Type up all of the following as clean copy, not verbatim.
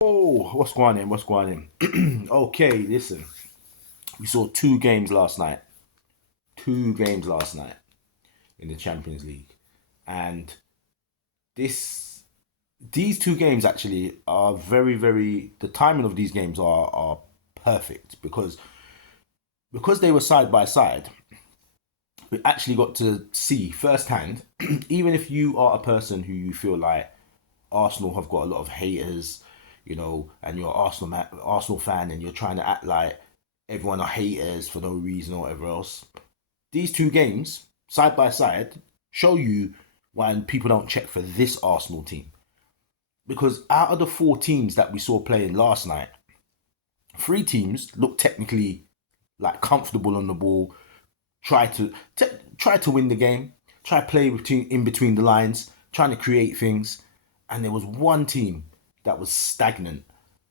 Oh, what's going on? What's going on? Okay, listen. We saw two games last night. Two games last night in the Champions League, and this these two games actually are very. The timing of these games are perfect because they were side by side. We actually got to see firsthand. Even if you are a person who you feel like Arsenal have got a lot of haters, and you're Arsenal fan, and you're trying to act like everyone are haters for no reason or whatever else. These two games, side by side, show you when people don't check for this Arsenal team. Because out of the four teams that we saw playing last night, three teams looked technically like comfortable on the ball, try to try to win the game, try to play in between the lines, trying to create things. And there was one team that was stagnant,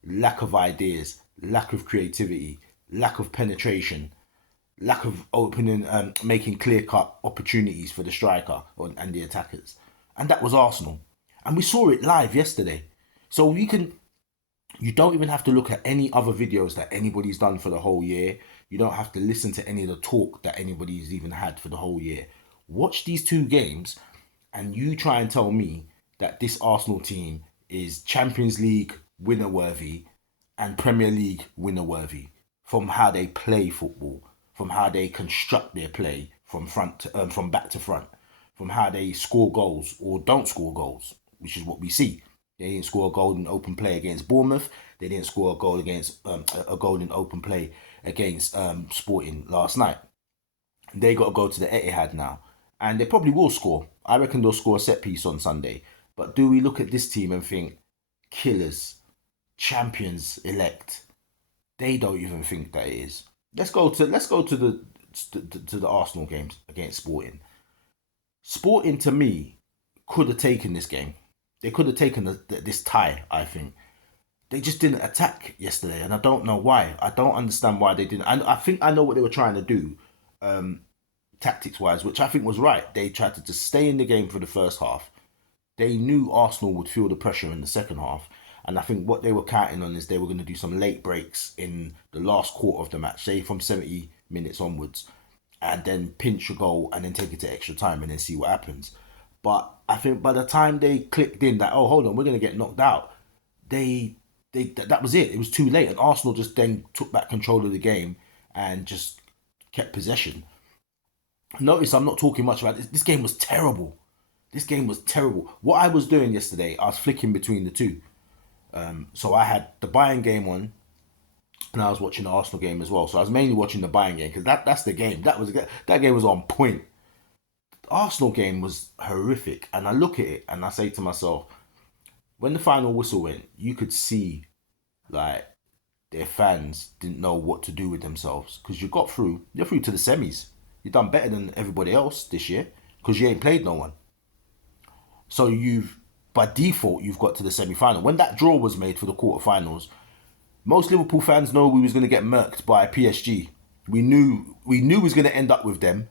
lack of ideas, lack of creativity, lack of penetration, lack of opening and making clear cut opportunities for the striker and the attackers. And that was Arsenal. And we saw it live yesterday. So you don't even have to look at any other videos that anybody's done for the whole year. You don't have to listen to any of the talk that anybody's even had for the whole year. Watch these two games and you try and tell me that this Arsenal team is Champions League winner worthy and Premier League winner worthy from how they play football, from how they construct their play from back to front, from how they score goals or don't score goals, which is what we see. They didn't score a goal in open play against Bournemouth. They didn't score a goal in open play against Sporting last night. They got to go to the Etihad now, and they probably will score. I reckon they'll score a set piece on Sunday. But do we look at this team and think killers, champions elect? They don't even think that it is. Let's go to the Arsenal games against Sporting. Sporting to me could have taken this game. They could have taken this tie. I think they just didn't attack yesterday, and I don't know why. I don't understand why they didn't. I think I know what they were trying to do, tactics wise, which I think was right. They tried to just stay in the game for the first half. They knew Arsenal would feel the pressure in the second half. And I think what they were counting on is they were going to do some late breaks in the last quarter of the match, say from 70 minutes onwards, and then pinch a goal and then take it to extra time and then see what happens. But I think by the time they clicked in that, oh, hold on, we're going to get knocked out, that was it. It was too late. And Arsenal just then took back control of the game and just kept possession. Notice I'm not talking much about this. This game was terrible. This game was terrible. What I was doing yesterday, I was flicking between the two. So I had the Bayern game on, and I was watching the Arsenal game as well. So I was mainly watching the Bayern game because that's the game. That game was on point. The Arsenal game was horrific, and I look at it and I say to myself, when the final whistle went, you could see like their fans didn't know what to do with themselves because you got through. You're through to the semis. You've done better than everybody else this year because you ain't played no one. So by default, you've got to the semi-final. When that draw was made for the quarterfinals, most Liverpool fans know we was going to get murked by PSG. We knew we was going to end up with them,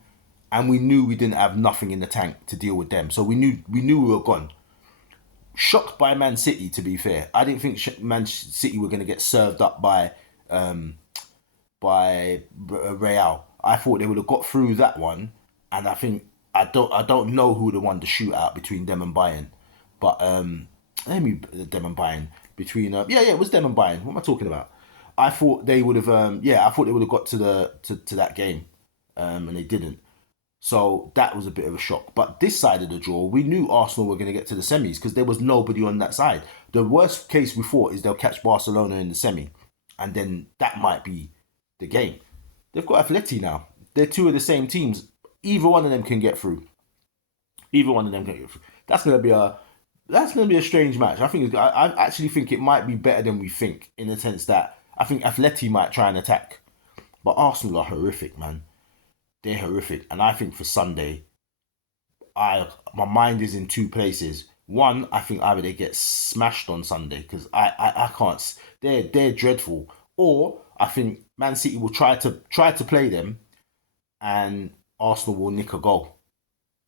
and we knew we didn't have nothing in the tank to deal with them. So we knew we were gone. Shocked by Man City, to be fair. I didn't think Man City were going to get served up by Real. I thought they would have got through that one, and I don't know who would have won the shootout between them and Bayern, but maybe them and Bayern between it was them and Bayern. What am I talking about? I thought they would have I thought they would have got to that game, and they didn't. So that was a bit of a shock. But this side of the draw, we knew Arsenal were going to get to the semis because there was nobody on that side. The worst case we thought is they'll catch Barcelona in the semi, and then that might be the game. They've got Atleti now. They're two of the same teams. Either one of them can get through. Either one of them can get through. That's gonna be a strange match. I actually think it might be better than we think in the sense that I think Atleti might try and attack, but Arsenal are horrific, man. They're horrific, and I think for Sunday, I my mind is in two places. One, I think either they get smashed on Sunday because I can't. They're dreadful, or I think Man City will try to play them, and Arsenal will nick a goal.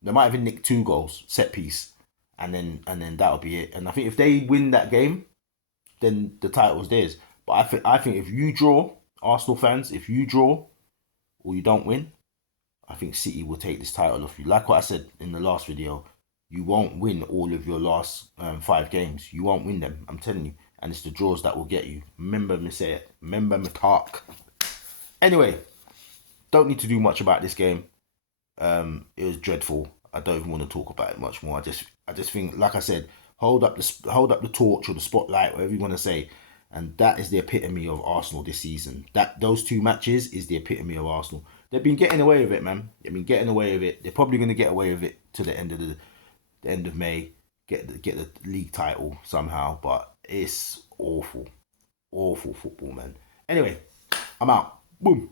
They might even nick two goals, set piece, and then that'll be it. And I think if they win that game, then the title's theirs. But I think if you draw, Arsenal fans, if you draw or you don't win, I think City will take this title off you. Like what I said in the last video, you won't win all of your last 5 games. You won't win them. I'm telling you. And it's the draws that will get you. Remember me say it. Remember me talk. Anyway, don't need to do much about this game. It was dreadful. I don't even want to talk about it much more. I just think, like I said, hold up the torch or the spotlight, whatever you want to say, and that is the epitome of Arsenal this season. Those 2 matches is the epitome of Arsenal. They've been getting away with it, man. They've been getting away with it. They're probably going to get away with it to the end of May. Get the league title somehow, but it's awful football, man. Anyway, I'm out. Boom.